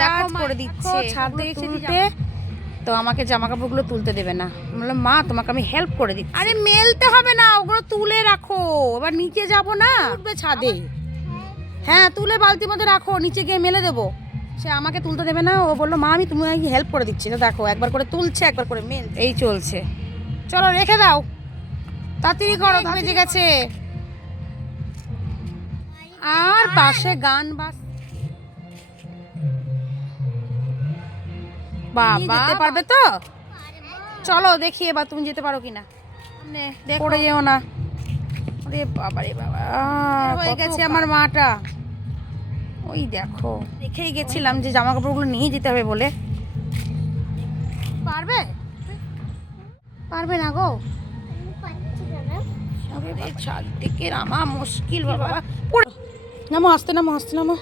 কাজ করে দিচ্ছে ছাদ থেকে তুলতে, তো আমাকে জামা কাপড়গুলো তুলতে দেবে না। বললাম মা তোমাকে আমি হেল্প করে দিই। আরে মেলতে হবে না, ওগুলো তুলে রাখো, এবার নিচে যাব না, উঠবে ছাদে। হ্যাঁ তুলে বালতির মধ্যে রাখো, নিচে গিয়ে মেলে দেবো। সে আমাকে তুলতে দেবে না, ও বললো মা আমি তুমি হেল্প করে দিচ্ছি। তো দেখো একবার করে তুলছে একবার করে মেল, এই চলছে। চলো রেখে দাও, তাড়াতাড়ি করো, বেজে গেছে। আর পাশে গান বাস, বাবা যেতে পারবে তো? চলো দেখি এবার তুমি যেতে পারো কিনা, পড়ে যেও না। আরে বাবা রে বাবা, হয়ে গেছে আমার মাটা। ওই দেখো দেখেই গেছিলাম যে জামা কাপড়গুলো নিয়ে যেতে হবে বলে। পারবে পারবে না গো, ছাদ থেকে নামা মুশকিল বাবা। নামো আস্তে নামো আস্তে নামো।